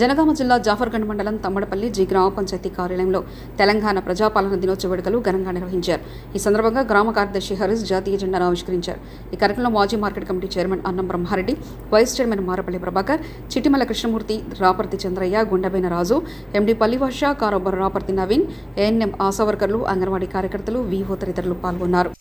జనగామ జిల్లా జాఫర్గంజ్ మండలం తమ్మడపల్లి జి గ్రామ పంచాయతీ కార్యాలయంలో తెలంగాణ ప్రజాపాలన దినోత్సవ వేడుకలు ఘనంగా నిర్వహించారు. ఈ సందర్భంగా గ్రామ కార్యదర్శి హరీష్ జాతీయ జెండాను ఆవిష్కరించారు. ఈ కార్యక్రమంలో మాజీ మార్కెట్ కమిటీ చైర్మన్ అన్నం బ్రహ్మారెడ్డి, వైస్ చైర్మన్ మారపల్లి ప్రభాకర్, చిట్టిమల్ల కృష్ణమూర్తి, రాపర్తి చంద్రయ్య, గుండెబైన రాజు, ఎండి పల్లివర్ష, కారోబర్ రాపర్తి నవీన్, ఏఎన్ఎం ఆశా వర్కర్లు, అంగన్వాడీ కార్యకర్తలు, వీవో తదితరులు పాల్గొన్నారు.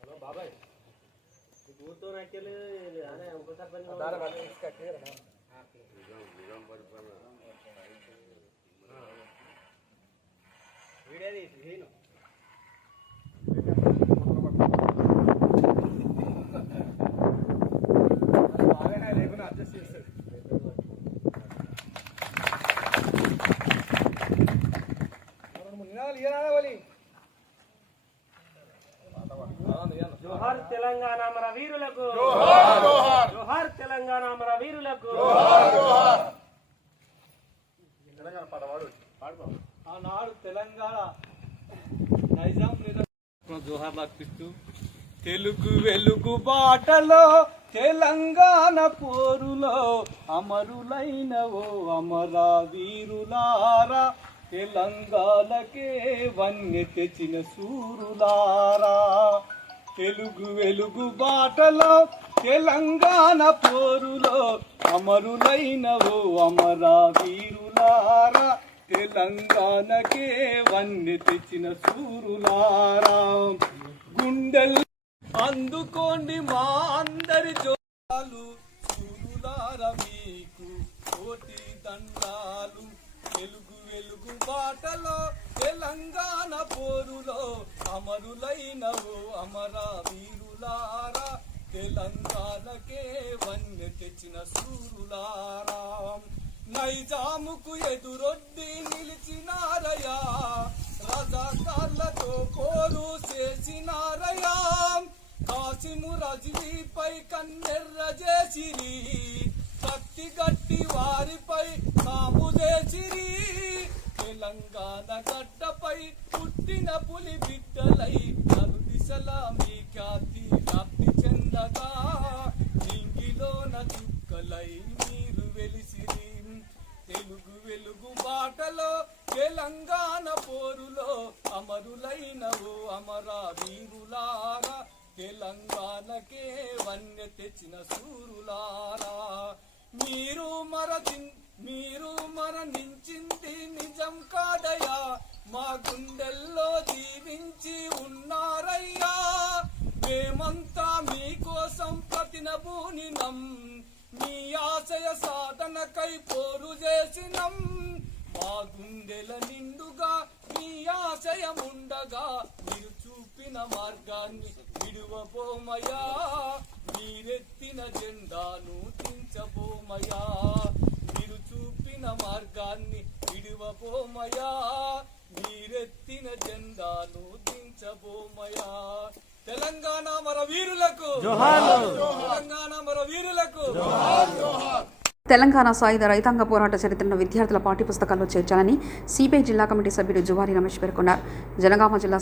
హలో బాబాయ్ దూరతో నాకెళ్ళి ఒకసారి వీడియో తీసి బాగా లేకుండా అడ్జస్ట్ చేస్తాడు. జోహార్ తెలంగాణ మన వీరులకు, జోహార్ తెలంగాణ మన వీరులకు. ఆనాడు తెలంగాణ నైజాం జోహార్లు అర్పిస్తూ తెలుగు వెలుగు బాటలో తెలంగాణ పోరులో అమరులైన ఓ అమర వీరులారా, తెలంగాణకే వన్య తెచ్చిన సూరులారా. తెలుగు వెలుగు బాటలో తెలంగాణ పోరులో అమరులైన ఓ అమర వీరులారా, తెలంగాణకే వన్య తెచ్చిన సూరులారా. గుండెల్ అందుకోండి మా అందరి జోహాలు, సూరులారా మీకు కోటి దండాలు. తెలుగు వెలుగు బాటలో తెలంగాణ పోరులో అమరులైన ఓ అమర వీరులారా, తెలంగాణకే వన్య తెచ్చిన సూరులారా. నైజాముకు ఎదురొడ్డి నిలిచినారయా, రజాకార్లతో పోరు చేసినారయా. కాసిము రజనీపై కన్నెర్ర చేసిరి, కత్తి గట్టి వారిపై కాము చేసిరి. తెలంగాణ గడ్డపై పుట్టిన పులి బిడ్డలై నలు దిశల మీ ఖ్యాతి వ్యాప్తి చెందగా, నింగిలోన చుక్కలై మీరు వెలిసిరి. తెలుగు వెలుగు బాటలో తెలంగాణ పోరులో అమరులైన ఓ అమర వీరులారా, తెలంగాణకే వన్య తెచ్చిన సూరులారా. మీరు మరణించింది నిజం కాదయ్యా, మా గుండెల్లో జీవించి ఉన్నారయ్యా. మేమంతా మీకోసం ప్రతినబూనినం, మీ ఆశయ సాధనకై పోరు చేసినం. మా గుండెల నిండుగా మీ ఆశయముండగా, మీరు చూపిన మార్గాన్ని విడువబోమయా, మీరెత్తిన జెండాను దించబోమయా. మీరు చూపిన మార్గాన్ని విడువబోమయా, మీరెత్తిన జెండాను దించబోమయా. తెలంగాణ మన వీరులకు, తెలంగాణ మన వీరులకు. తెలంగాణ సాయుధ రైతాంగ పోరాట చరిత్రను విద్యార్థుల పాఠ్యపుస్తకాల్లో చేర్చాలని సిపిఐ జిల్లా కమిటీ సభ్యుడు జువారి రమేష్ పేర్కొన్నారు. జనగామ జిల్లా